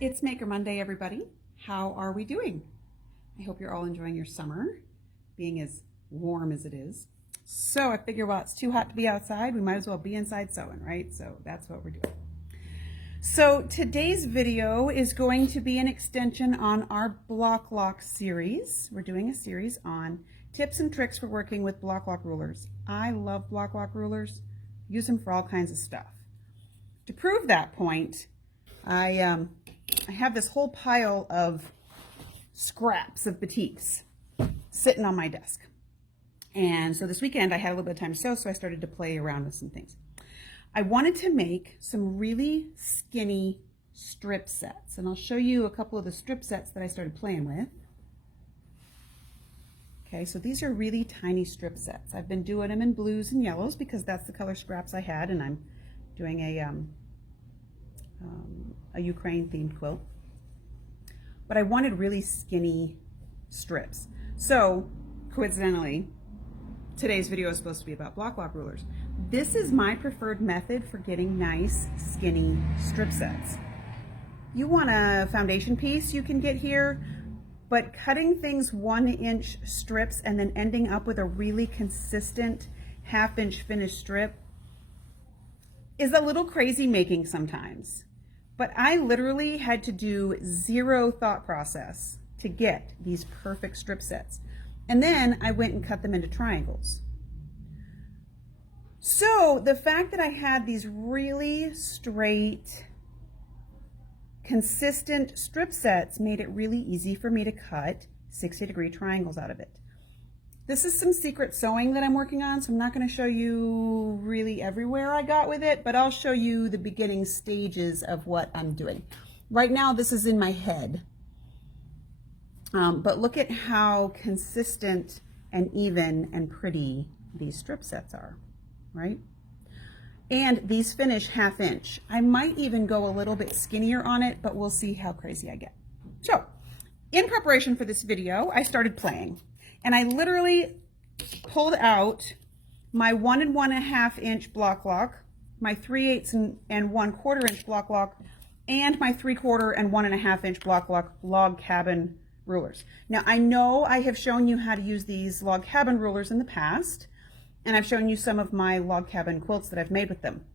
It's Maker Monday, everybody. How are we doing? I hope you're all enjoying your summer, being as warm as it is. So I figure while it's too hot to be outside, we might as well be inside sewing, right? So that's what we're doing. So today's video is going to be an extension on our Bloc Loc series. We're doing a series on tips and tricks for working with Bloc Loc rulers. I love Bloc Loc rulers. Use them for all kinds of stuff. To prove that point, I have this whole pile of scraps of batiks sitting on my desk. And so this weekend I had a little bit of time to sew, so I started to play around with some things. I wanted to make some really skinny strip sets, and I'll show you a couple of the strip sets that I started playing with. Okay, so these are really tiny strip sets. I've been doing them in blues and yellows because that's the color scraps I had, and I'm doing a Ukraine themed quilt. But I wanted really skinny strips. So coincidentally, today's video is supposed to be about Bloc Loc rulers. This is my preferred method for getting nice skinny strip sets. You want a foundation piece you can get here, but cutting things 1-inch strips and then ending up with a really consistent 1/2-inch finished strip is a little crazy making sometimes. But I literally had to do zero thought process to get these perfect strip sets. And then I went and cut them into triangles. So the fact that I had these really straight, consistent strip sets made it really easy for me to cut 60-degree triangles out of it. This is some secret sewing that I'm working on, so I'm not going to show you really everywhere I got with it, but I'll show you the beginning stages of what I'm doing. Right now, this is in my head, but look at how consistent and even and pretty these strip sets are, right? And these finish 1/2-inch. I might even go a little bit skinnier on it, but we'll see how crazy I get. So, in preparation for this video, I started playing. And I literally pulled out my 1 1/2-inch Bloc Loc, my 3/8 and 1/4 inch Bloc Loc, and my 3/4 and 1 1/2-inch Bloc Loc log cabin rulers. Now I know I have shown you how to use these log cabin rulers in the past, and I've shown you some of my log cabin quilts that I've made with them.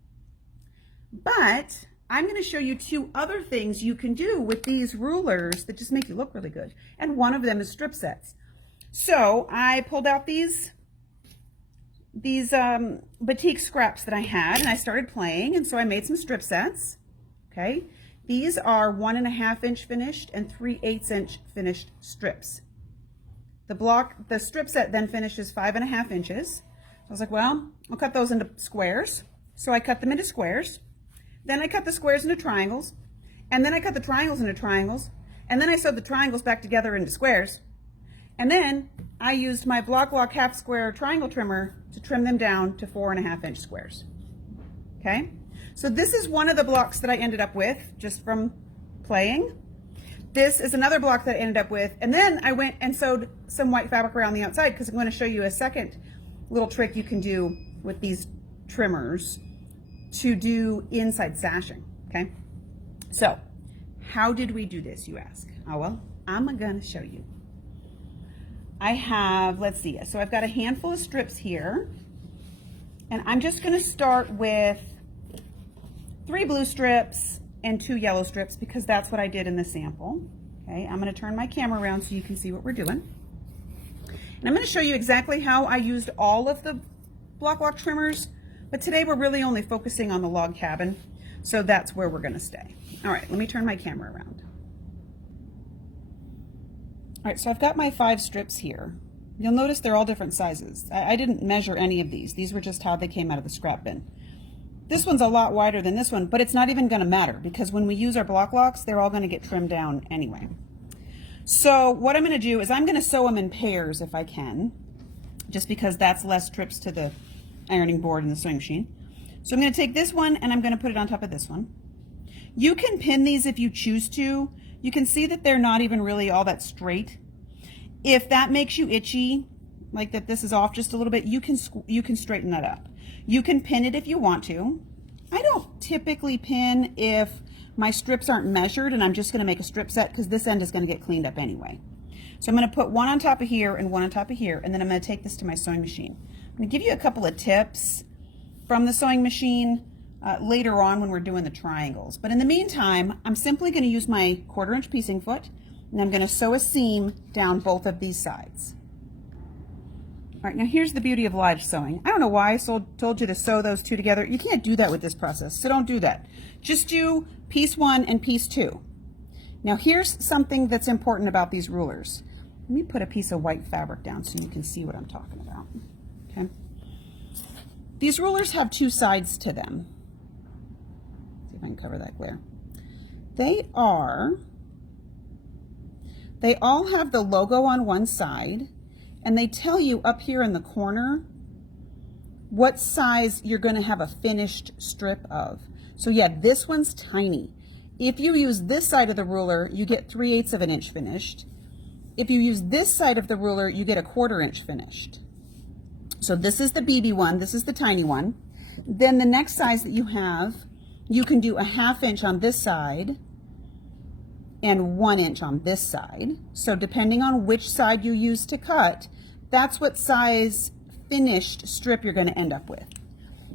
But I'm going to show you 2 other things you can do with these rulers that just make you look really good. And one of them is strip sets. So I pulled out these batik scraps that I had, and I started playing, and so I made some strip sets. Okay, these are 1 1/2-inch finished and 3/8 finished strips. The strip set then finishes 5 1/2 inches. I was like, well, I'll cut those into squares. So I cut them into squares. Then I cut the squares into triangles, and then I cut the triangles into triangles, and then I sewed the triangles back together into squares. And then I used my Bloc Loc half square triangle trimmer to trim them down to 4 1/2-inch squares. Okay, so this is one of the blocks that I ended up with just from playing. This is another block that I ended up with, and then I went and sewed some white fabric around the outside because I'm going to show you a second little trick you can do with these trimmers to do inside sashing. Okay, so how did we do this, you ask? Oh, well, I'm going to show you. I have, let's see, so I've got a handful of strips here, and I'm just going to start with 3 blue strips and 2 yellow strips because that's what I did in the sample. Okay, I'm going to turn my camera around so you can see what we're doing. And I'm going to show you exactly how I used all of the Bloc Loc trimmers, but today we're really only focusing on the log cabin, so that's where we're going to stay. All right, let me turn my camera around. All right, so I've got my 5 strips here. You'll notice they're all different sizes. I didn't measure any of these. These were just how they came out of the scrap bin. This one's a lot wider than this one, but it's not even going to matter because when we use our Bloc Locs, they're all going to get trimmed down anyway. So what I'm going to do is I'm going to sew them in pairs if I can, just because that's less trips to the ironing board and the sewing machine. So I'm going to take this one and I'm going to put it on top of this one. You can pin these if you choose to. You can see that they're not even really all that straight. If that makes you itchy, like that this is off just a little bit, you can straighten that up. You can pin it if you want to. I don't typically pin if my strips aren't measured, and I'm just going to make a strip set because this end is going to get cleaned up anyway. So I'm going to put one on top of here and one on top of here, and then I'm going to take this to my sewing machine. I'm going to give you a couple of tips from the sewing machine later on when we're doing the triangles. But in the meantime, I'm simply going to use my 1/4 inch piecing foot, and I'm going to sew a seam down both of these sides. All right, now here's the beauty of live sewing. I don't know why I told you to sew those two together. You can't do that with this process, so don't do that. Just do piece 1 and piece 2. Now here's something that's important about these rulers. Let me put a piece of white fabric down so you can see what I'm talking about. Okay. These rulers have 2 sides to them. Let's see if I can cover that glare. They all have the logo on one side, and they tell you up here in the corner what size you're going to have a finished strip of. So yeah, this one's tiny. If you use this side of the ruler, you get 3/8 of an inch finished. If you use this side of the ruler, you get a 1/4 inch finished. So this is the BB one, this is the tiny one. Then the next size that you have, you can do a 1/2 inch on this side and 1 inch on this side. So depending on which side you use to cut, that's what size finished strip you're going to end up with.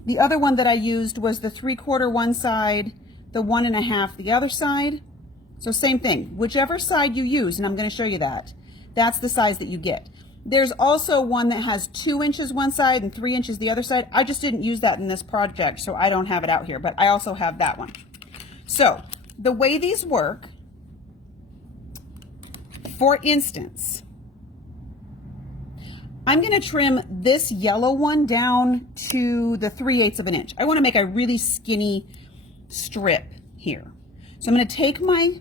The other one that I used was the 3/4 one side, the 1 1/2 the other side. So same thing, whichever side you use, and I'm going to show you that, that's the size that you get. There's also one that has 2 inches one side and 3 inches the other side. I just didn't use that in this project, so I don't have it out here, but I also have that one. So the way these work, for instance, I'm going to trim this yellow one down to the 3/8 of an inch. I want to make a really skinny strip here. So I'm going to take my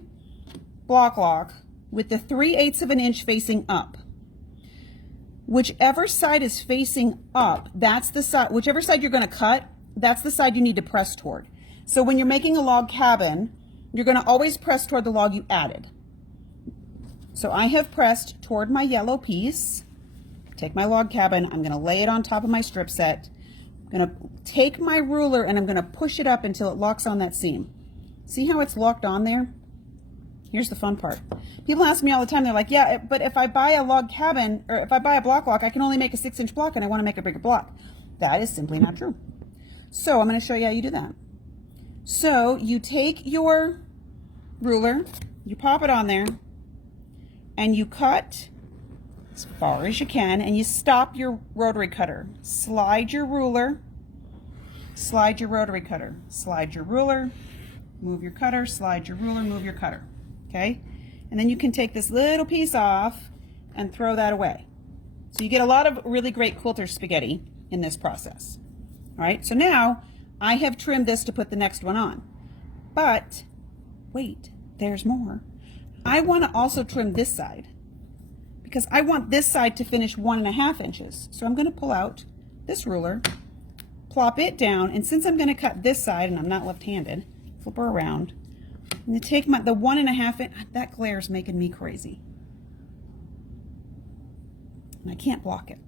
Bloc Loc with the 3/8 of an inch facing up. Whichever side is facing up, that's the side, whichever side you're going to cut, that's the side you need to press toward. So when you're making a log cabin, you're going to always press toward the log you added. So I have pressed toward my yellow piece. Take my log cabin, I'm going to lay it on top of my strip set. I'm going to take my ruler and I'm going to push it up until it locks on that seam. See how it's locked on there? Here's the fun part. People ask me all the time, they're like, yeah, but if I buy a log cabin, or if I buy a Bloc Loc, I can only make a 6-inch block and I want to make a bigger block. That is simply not true. So I'm going to show you how you do that. So you take your ruler, you pop it on there, and you cut as far as you can, and you stop your rotary cutter. Slide your ruler, slide your rotary cutter, slide your ruler, move your cutter, slide your ruler, move your cutter. Okay? And then you can take this little piece off and throw that away. So you get a lot of really great quilter spaghetti in this process. All right, so now I have trimmed this to put the next one on. But wait, there's more. I want to also trim this side because I want this side to finish 1 1/2 inches. So I'm going to pull out this ruler, plop it down, and since I'm going to cut this side and I'm not left-handed, flip her around. I'm going to take the 1 1/2 inch, that glare is making me crazy. And I can't block it.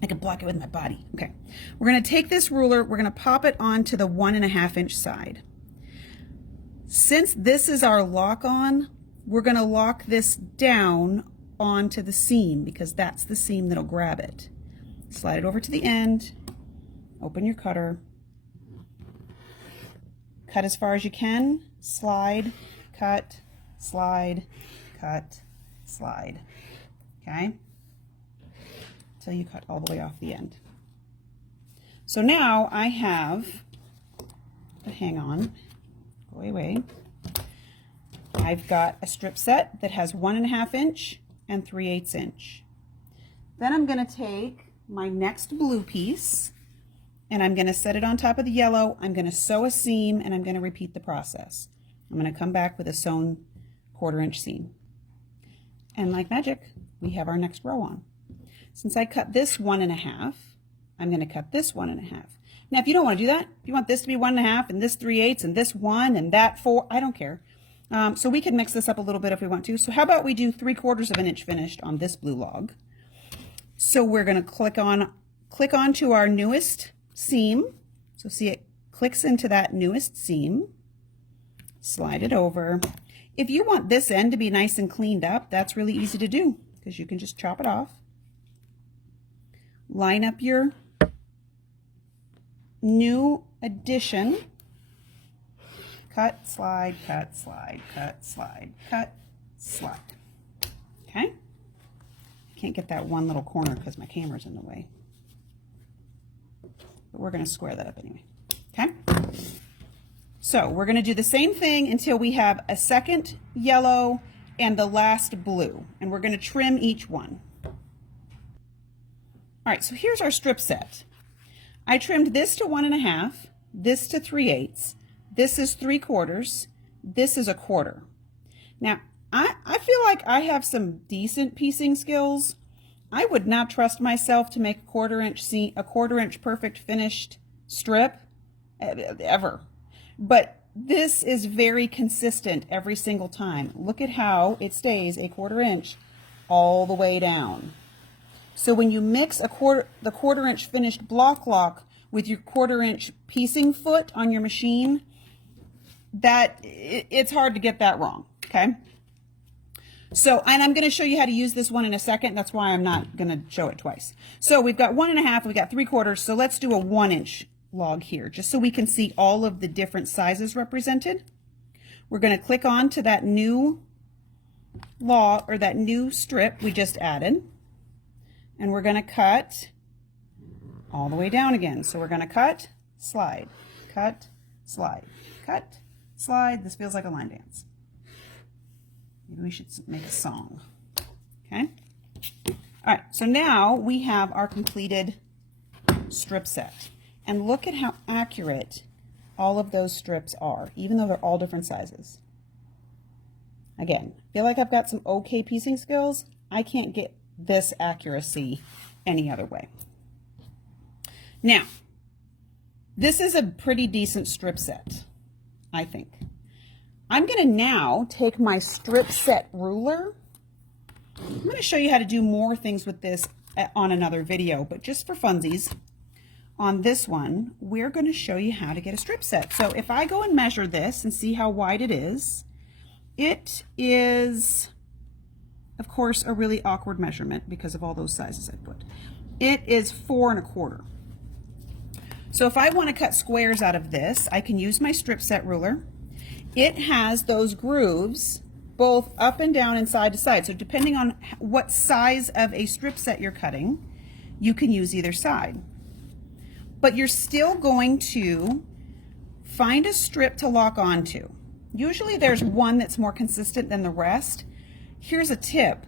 I can block it with my body. Okay, we're going to take this ruler, we're going to pop it onto the 1 1/2 inch side. Since this is our lock on, we're going to lock this down onto the seam because that's the seam that'll grab it. Slide it over to the end, open your cutter, cut as far as you can, slide, cut, slide, cut, slide. Okay? Until you cut all the way off the end. So now I have, hang on, go away. I've got a strip set that has 1 1/2 inch and 3/8 inch. Then I'm going to take my next blue piece and I'm going to set it on top of the yellow. I'm going to sew a seam and I'm going to repeat the process. I'm going to come back with a sewn 1/4 inch seam. And like magic, we have our next row on. Since I cut this 1 1/2, I'm going to cut this 1 1/2. Now, if you don't want to do that, if you want this to be 1 1/2 and this 3/8 and this 1 and that 4, I don't care. So we can mix this up a little bit if we want to. So how about we do 3/4 of an inch finished on this blue log. So we're going to click on to our newest seam. So see, it clicks into that newest seam. slide it over. If you want this end to be nice and cleaned up, that's really easy to do because you can just chop it off. Line up your new addition. Cut, slide, cut, slide, cut, slide, cut, slide. Okay? I can't get that one little corner because my camera's in the way. But we're going to square that up anyway. Okay? So we're going to do the same thing until we have a second yellow and the last blue. And we're going to trim each one. All right, so here's our strip set. I trimmed this to 1.5, this to 3/8, this is 3/4, this is 1/4. Now, I feel like I have some decent piecing skills. I would not trust myself to make a 1/4 inch perfect finished strip ever. But this is very consistent every single time. Look at how it stays a 1/4 inch all the way down. So when you mix the 1/4 inch finished block lock with your 1/4 inch piecing foot on your machine, it's hard to get that wrong, okay? So, and I'm going to show you how to use this one in a second. That's why I'm not going to show it twice. So we've got 1.5, we've got 3/4. So let's do a 1 inch log here, just so we can see all of the different sizes represented. We're going to click on to that new log or that new strip we just added, and we're going to cut all the way down again. So we're going to cut, slide, cut, slide, cut, slide. This feels like a line dance. Maybe we should make a song. Okay. All right. So now we have our completed strip set. And look at how accurate all of those strips are, even though they're all different sizes. Again, I feel like I've got some okay piecing skills. I can't get this accuracy any other way. Now, this is a pretty decent strip set, I think. I'm going to now take my strip set ruler. I'm going to show you how to do more things with this on another video, but just for funsies, on this one, we're going to show you how to get a strip set. So if I go and measure this and see how wide it is, of course, a really awkward measurement because of all those sizes I put. It is 4 1/4. So if I want to cut squares out of this, I can use my strip set ruler. It has those grooves both up and down and side to side. So depending on what size of a strip set you're cutting, you can use either side. But you're still going to find a strip to lock onto. Usually there's one that's more consistent than the rest. Here's a tip.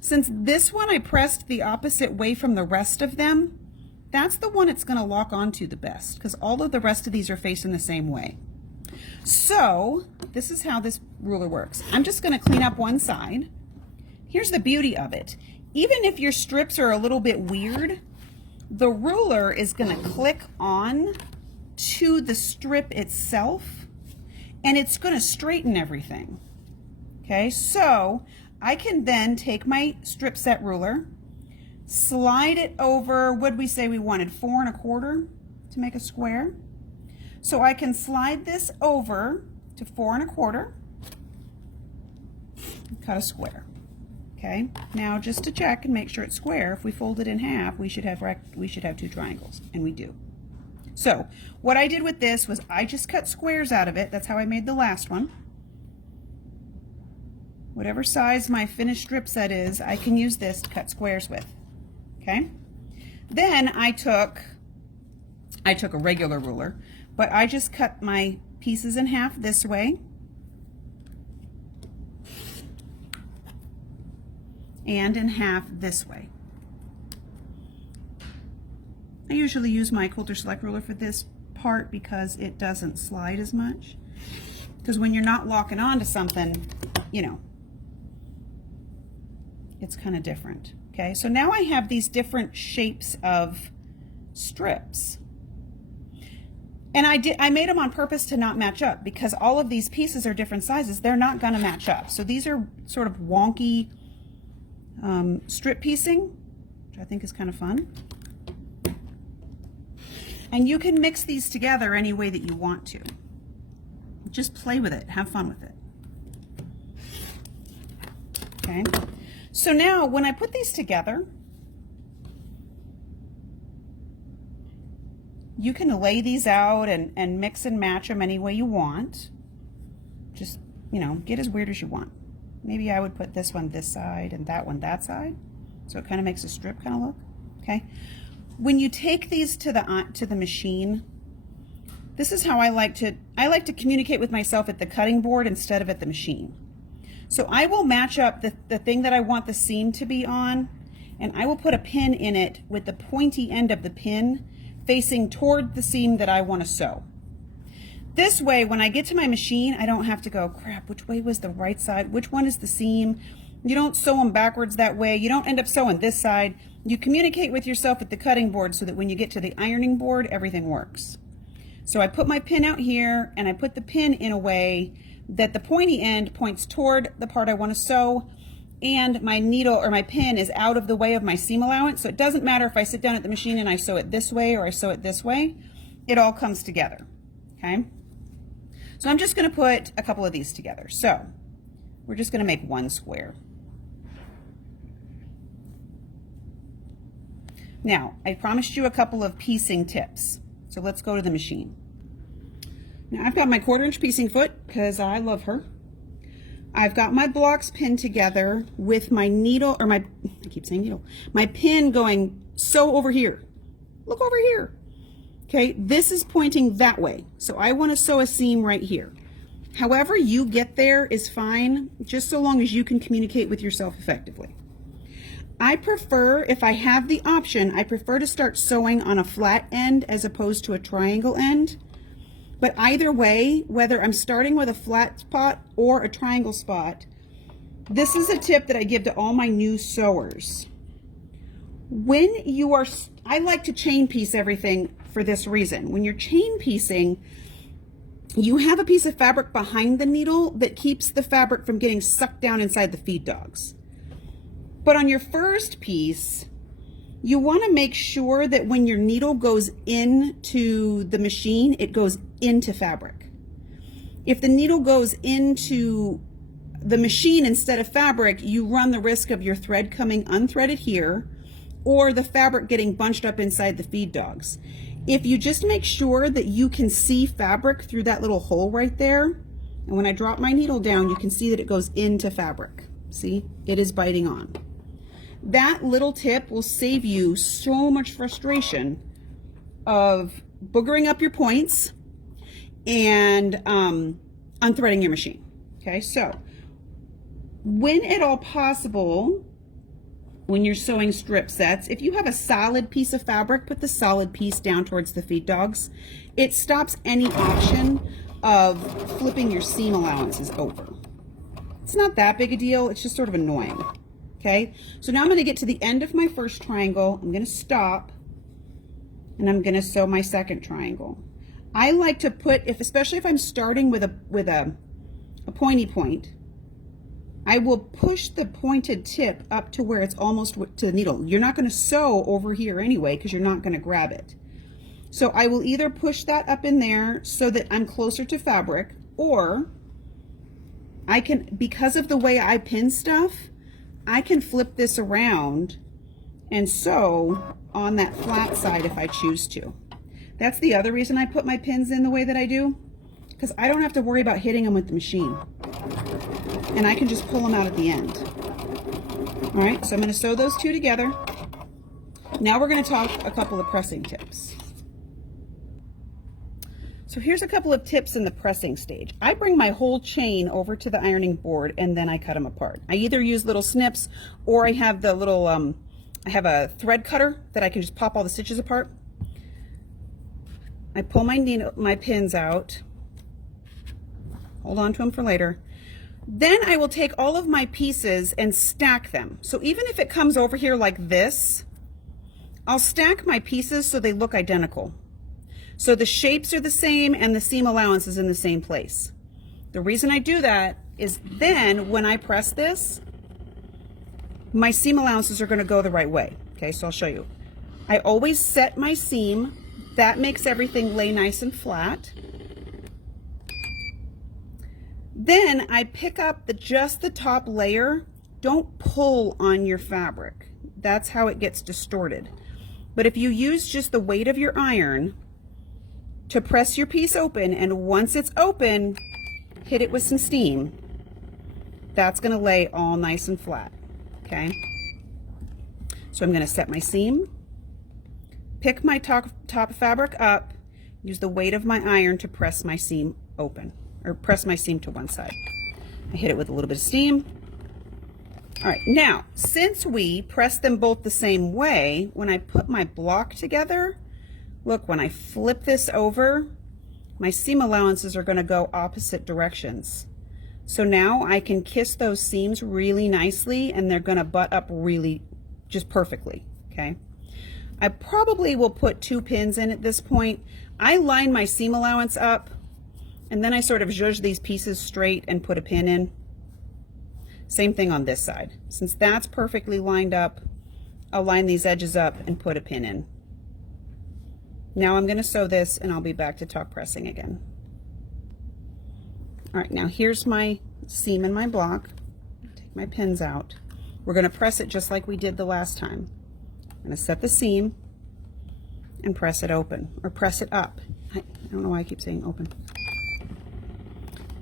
Since this one I pressed the opposite way from the rest of them, that's the one it's going to lock onto the best because all of the rest of these are facing the same way. So this is how this ruler works. I'm just going to clean up one side. Here's the beauty of it. Even if your strips are a little bit weird, the ruler is going to click on to the strip itself and it's going to straighten everything. Okay, so I can then take my strip set ruler, slide it over, what did we say we wanted, 4 1/4 to make a square. So I can slide this over to 4 1/4 and cut a square. Okay, now just to check and make sure it's square, if we fold it in half, we should have 2 triangles, and we do. So what I did with this was I just cut squares out of it. That's how I made the last one. Whatever size my finished strip set is, I can use this to cut squares with. Okay, then I took a regular ruler, but I just cut my pieces in half this way and in half this way. I usually use my Quilter Select ruler for this part because it doesn't slide as much. Because when you're not locking onto something, you know, it's kind of different. Okay, so now I have these different shapes of strips. And I made them on purpose to not match up because all of these pieces are different sizes. They're not going to match up. So these are sort of wonky strip piecing, which I think is kind of fun. And you can mix these together any way that you want to. just play with it, have fun with it. Okay, so now when I put these together, you can lay these out and mix and match them any way you want. Just, you know, get as weird as you want. Maybe I would put this one this side and that one that side, so it kind of makes a strip kind of look. Okay, when you take these to the machine, this is how I like to communicate with myself at the cutting board instead of at the machine. So I will match up the thing that I want the seam to be on, and I will put a pin in it with the pointy end of the pin facing toward the seam that I want to sew. This way, when I get to my machine, I don't have to go, crap, which way was the right side? Which one is the seam? You don't sew them backwards that way. You don't end up sewing this side. You communicate with yourself at the cutting board so that when you get to the ironing board, everything works. So I put my pin out here, and I put the pin in a way that the pointy end points toward the part I want to sew, and my needle or my pin is out of the way of my seam allowance. So it doesn't matter if I sit down at the machine and I sew it this way or I sew it this way, it all comes together. Okay, so I'm just going to put a couple of these together. So we're just going to make one square. Now, I promised you a couple of piecing tips, so let's go to the machine. Now I've got my 1/4 inch piecing foot because I love her. I've got my blocks pinned together with my needle, or I keep saying needle, my pin going so over here. Look over here. Okay, this is pointing that way. So I want to sew a seam right here. However you get there is fine, just so long as you can communicate with yourself effectively. I prefer, if I have the option, I prefer to start sewing on a flat end as opposed to a triangle end. But either way, whether I'm starting with a flat spot or a triangle spot, this is a tip that I give to all my new sewers. When you are, I like to chain piece everything for this reason. When you're chain piecing, you have a piece of fabric behind the needle that keeps the fabric from getting sucked down inside the feed dogs. But on your first piece, you want to make sure that when your needle goes into the machine, it goes into fabric. If the needle goes into the machine instead of fabric, you run the risk of your thread coming unthreaded here or the fabric getting bunched up inside the feed dogs. If you just make sure that you can see fabric through that little hole right there, and when I drop my needle down, you can see that it goes into fabric. See, it is biting on. That little tip will save you so much frustration of boogering up your points and unthreading your machine. Okay, so when at all possible, when you're sewing strip sets, if you have a solid piece of fabric, put the solid piece down towards the feed dogs. It stops any option of flipping your seam allowances over. It's not that big a deal, it's just sort of annoying. Okay, so now I'm going to get to the end of my first triangle. I'm going to stop and I'm going to sew my second triangle. I like to put, especially if I'm starting with a pointy point, I will push the pointed tip up to where it's almost to the needle. You're not going to sew over here anyway because you're not going to grab it. So I will either push that up in there so that I'm closer to fabric, or I can, because of the way I pin stuff, I can flip this around and sew on that flat side if I choose to. That's the other reason I put my pins in the way that I do, because I don't have to worry about hitting them with the machine. And I can just pull them out at the end. All right, so I'm going to sew those two together. Now we're going to talk a couple of pressing tips. So here's a couple of tips in the pressing stage. I bring my whole chain over to the ironing board and then I cut them apart. I either use little snips or I have the little, I have a thread cutter that I can just pop all the stitches apart. I pull my pins out, hold on to them for later. Then I will take all of my pieces and stack them. So even if it comes over here like this, I'll stack my pieces so they look identical. So the shapes are the same and the seam allowance is in the same place. The reason I do that is then when I press this, my seam allowances are going to go the right way. Okay, so I'll show you. I always set my seam. That makes everything lay nice and flat. Then I pick up just the top layer. Don't pull on your fabric. That's how it gets distorted. But if you use just the weight of your iron to press your piece open, and once it's open, hit it with some steam, that's going to lay all nice and flat. Okay? So I'm going to set my seam, pick my top fabric up, use the weight of my iron to press my seam open, or press my seam to one side. I hit it with a little bit of steam. All right, now, since we press them both the same way, when I put my block together, look, when I flip this over, my seam allowances are going to go opposite directions. So now I can kiss those seams really nicely, and they're going to butt up really just perfectly, okay? I probably will put 2 pins in at this point. I line my seam allowance up, and then I sort of zhuzh these pieces straight and put a pin in. Same thing on this side. Since that's perfectly lined up, I'll line these edges up and put a pin in. Now I'm going to sew this, and I'll be back to top pressing again. All right, now here's my seam in my block. Take my pins out. We're going to press it just like we did the last time. I'm going to set the seam and press it open, or press it up. I don't know why I keep saying open.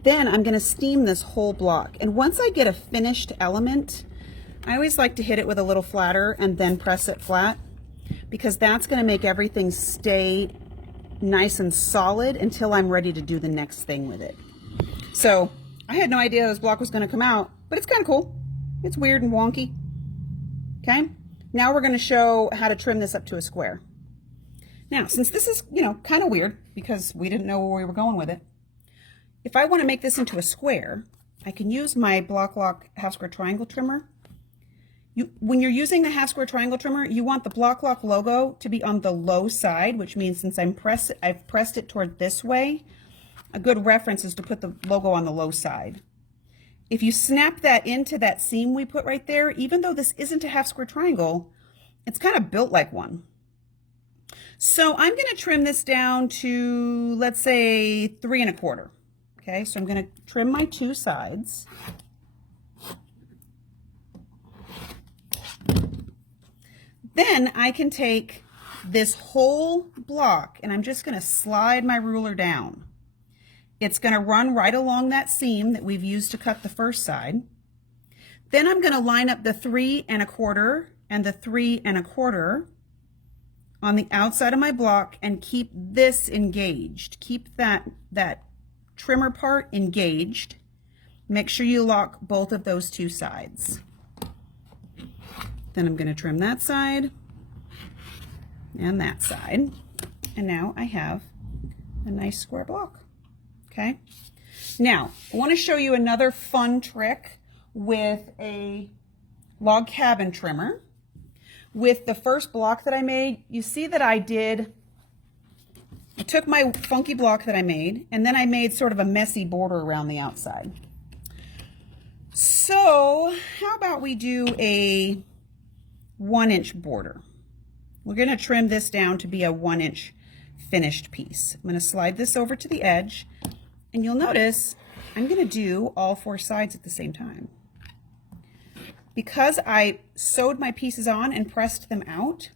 Then I'm going to steam this whole block. And once I get a finished element, I always like to hit it with a little flatter and then press it flat, because that's going to make everything stay nice and solid until I'm ready to do the next thing with it. So I had no idea this block was going to come out, but it's kind of cool. It's weird and wonky. Okay, now we're going to show how to trim this up to a square. Now, since this is, kind of weird because we didn't know where we were going with it, if I want to make this into a square, I can use my Bloc Loc half square triangle trimmer. When you're using the half square triangle trimmer, you want the Bloc Loc logo to be on the low side, which means since I've pressed it toward this way, a good reference is to put the logo on the low side. If you snap that into that seam we put right there, even though this isn't a half square triangle, it's kind of built like one. So I'm going to trim this down to, let's say, 3 1/4. Okay, so I'm going to trim my 2 sides. Then I can take this whole block and I'm just going to slide my ruler down. It's going to run right along that seam that we've used to cut the first side. Then I'm going to line up the 3 1/4 and the 3 1/4 on the outside of my block and keep this engaged. Keep that trimmer part engaged. Make sure you lock both of those 2 sides. Then I'm going to trim that side and that side. And now I have a nice square block. Okay. Now, I want to show you another fun trick with a log cabin trimmer. With the first block that I made, you see that I took my funky block that I made, and then I made sort of a messy border around the outside. So how about we do a 1-inch border? We're going to trim this down to be a 1-inch finished piece. I'm going to slide this over to the edge, and you'll notice I'm going to do all 4 sides at the same time. Because I sewed my pieces on and pressed them out,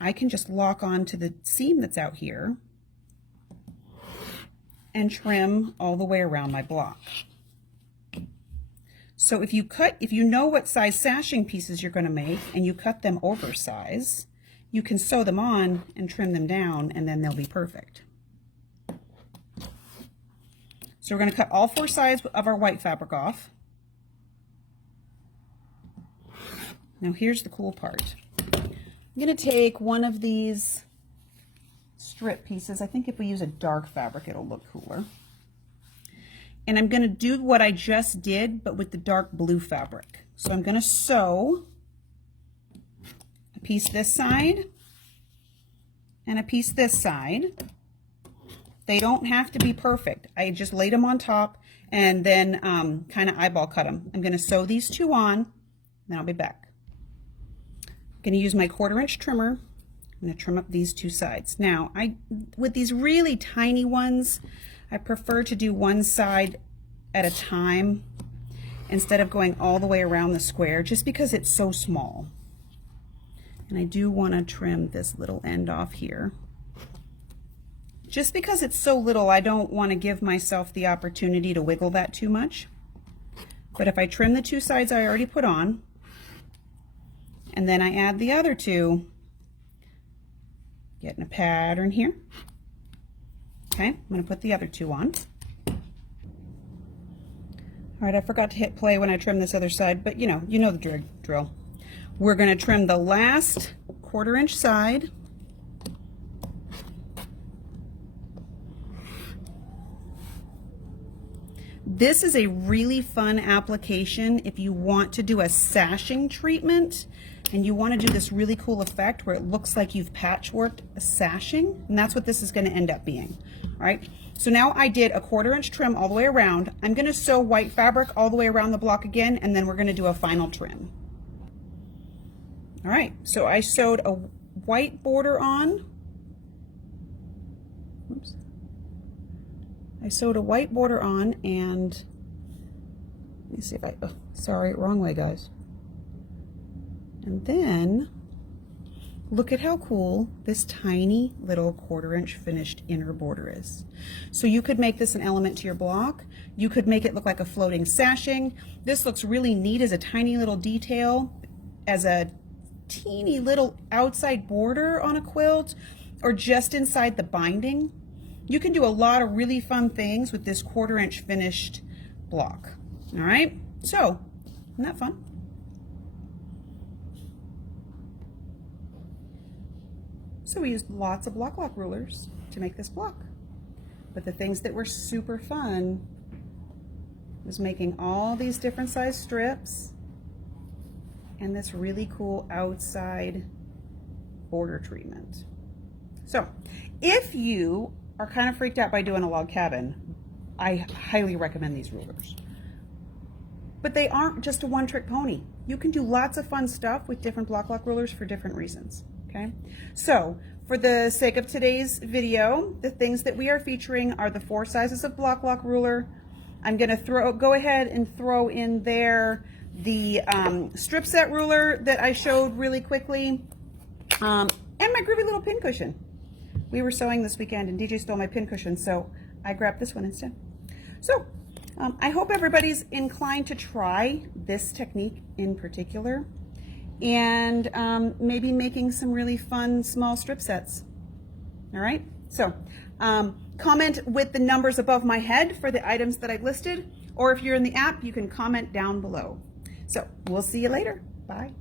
I can just lock on to the seam that's out here and trim all the way around my block. So if you know what size sashing pieces you're going to make and you cut them oversize, you can sew them on and trim them down, and then they'll be perfect. So we're going to cut all 4 sides of our white fabric off. Now here's the cool part. I'm going to take one of these strip pieces. I think if we use a dark fabric, it'll look cooler. And I'm going to do what I just did, but with the dark blue fabric. So I'm going to sew a piece this side and a piece this side. They don't have to be perfect. I just laid them on top and then kind of eyeball cut them. I'm going to sew these 2 on, then I'll be back. I'm going to use my 1/4-inch trimmer. I'm going to trim up these 2 sides. Now, with these really tiny ones, I prefer to do one side at a time instead of going all the way around the square, just because it's so small. And I do want to trim this little end off here. Just because it's so little, I don't want to give myself the opportunity to wiggle that too much. But if I trim the 2 sides I already put on, and then I add the other 2, getting a pattern here. Okay, I'm going to put the other 2 on. All right, I forgot to hit play when I trimmed this other side, but you know the drill. We're going to trim the last 1/4 inch side. This is a really fun application if you want to do a sashing treatment and you want to do this really cool effect where it looks like you've patchworked a sashing, and that's what this is going to end up being. All right, so now I did a 1/4 inch trim all the way around. I'm going to sew white fabric all the way around the block again, and then we're going to do a final trim. All right, so I sewed a white border on. Oops. I sewed a white border on, and let me see if sorry, wrong way, guys. And then look at how cool this tiny little 1/4 inch finished inner border is. So you could make this an element to your block. You could make it look like a floating sashing. This looks really neat as a tiny little detail, as a teeny little outside border on a quilt, or just inside the binding. You can do a lot of really fun things with this 1/4 inch finished block. All right, so isn't that fun? So we used lots of Bloc Loc rulers to make this block. But the things that were super fun was making all these different size strips and this really cool outside border treatment. So if you are kind of freaked out by doing a log cabin, I highly recommend these rulers. But they aren't just a one-trick pony. You can do lots of fun stuff with different Bloc Loc rulers for different reasons. Okay, so for the sake of today's video, the things that we are featuring are the 4 sizes of Bloc Loc ruler. I'm going to go ahead and throw in there the strip set ruler that I showed really quickly, and my groovy little pin cushion. We were sewing this weekend and DJ stole my pin cushion, so I grabbed this one instead. So I hope everybody's inclined to try this technique in particular, and maybe making some really fun small strip sets. All right, so comment with the numbers above my head for the items that I've listed, or if you're in the app, you can comment down below. So we'll see you later. Bye.